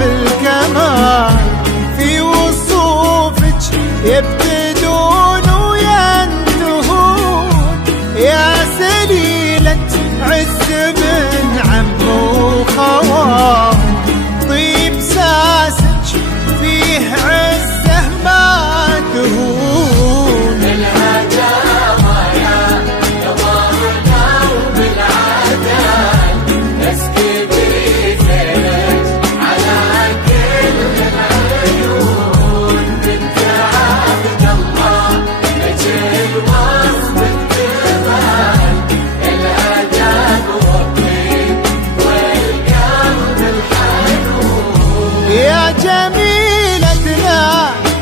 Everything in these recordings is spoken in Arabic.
في الكمال، في وصوفك يبتدون وينتهون، يا سليلة عز من عم وخوان، طيب ساسك فيه عزه ما تهون. الهداوى يا قمرنا وبالعدال، اسكبي زينك على كل العيون، بنت عبد الله اجل وصف الكمال، الادب والطيب والقلب الحنون. يا جميلتنا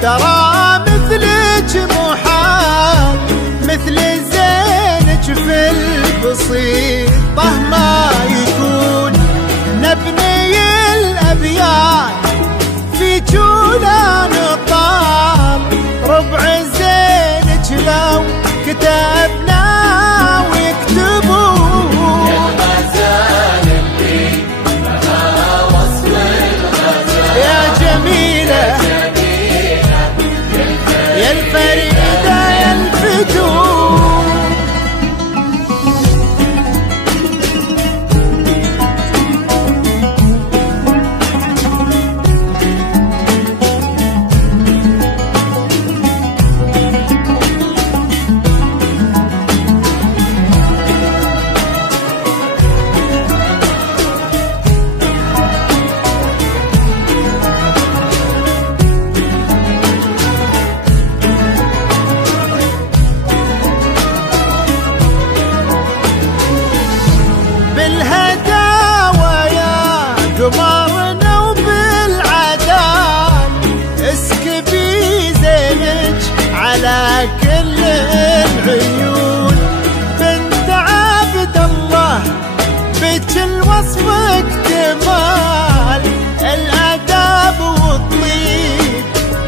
ترى مثلك محال، مثل زينك في البسيطة ما يكون، نبني الأبيات في جولان طال، ربع زينك لو كتبنا ويكتبون. الغزال اللي بها وصف الغزال، يا جميلة يا الفريدة يا الفتون. بالهداوى يا قمرنا وبالعدال، اسكبي زينك على كل العيون، بنت عبد الله بك الوصف اكتمال، الاداب والطيب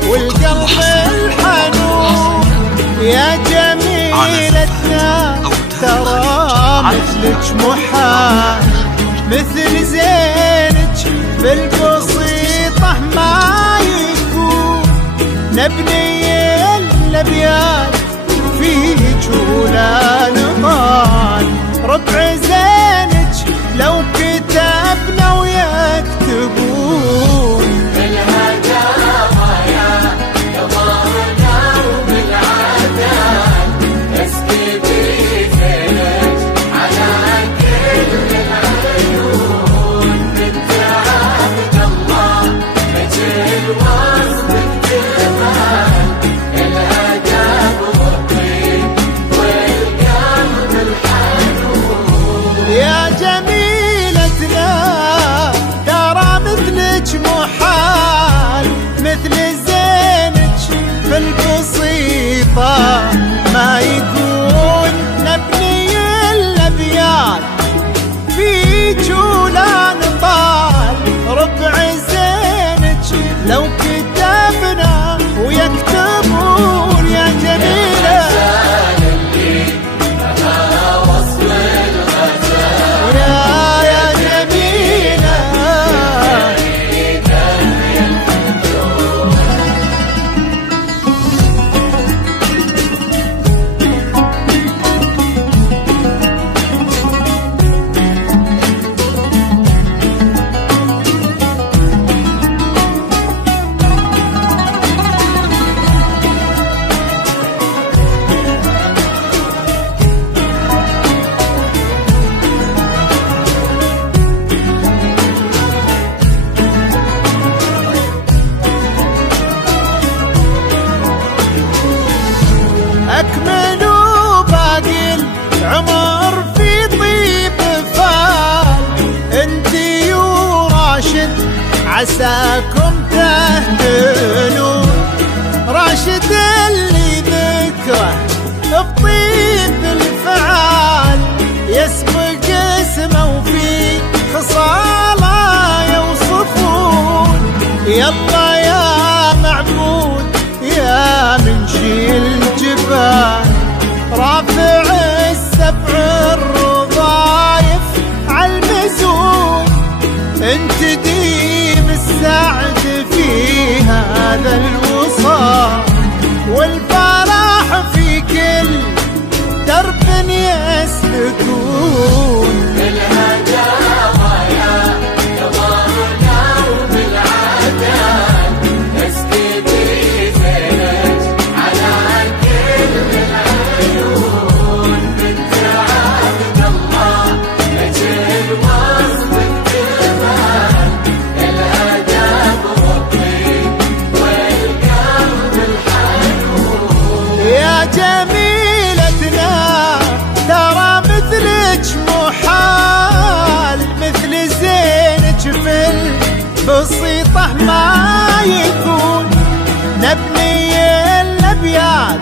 والقلب الحنون. يا جميلتنا ترى مثلك محال، مثل زينك بالبسيطة ما يكون، نبني الأبيات في جولان طال، ربع زينك لو كتبنا ويكتبون. الهداوى يا قمرنا وبالعدال، اسكبي زينك على كل العيون، بنت عبد الله اجل وصف الكمال، الادب والطيب والقلب الحنون. يا جميلتنا ترى مثلك محال، مثل زينك في البسيطة ما يكون، نبني الأبيات في جولان طال، ربع زينك لو كتبنا ويكتبون. يا جميلة يا جميلة أكملوا باقي العمر في طيب فال، انتي وراشد عساكم تهتنون، راشد اللي ذكره بطيب الفعال، يسبق اسمه وفي خصاله يوصفون. يلا يا معبود يا منشيل الجبال، رافع السبع الرضايف عالمزون، انت ديم الساعة يسلكون. الهداوة يا قمرنا وبالعداد نسقي بزينك على كل العيون. بنت عبد الله نجل وصف الجمال الادب والطيب والقلب الحنون. يا جميلتنا ترى مثلك محال، مثل زينك في البسيطة ما يكون. نبني الأبيات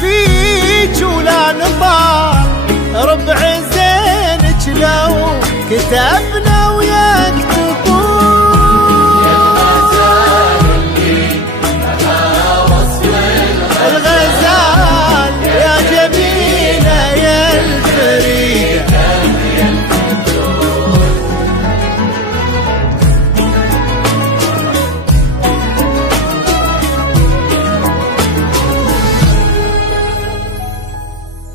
فيك ولا نضال، ربع زينك لو كتبنا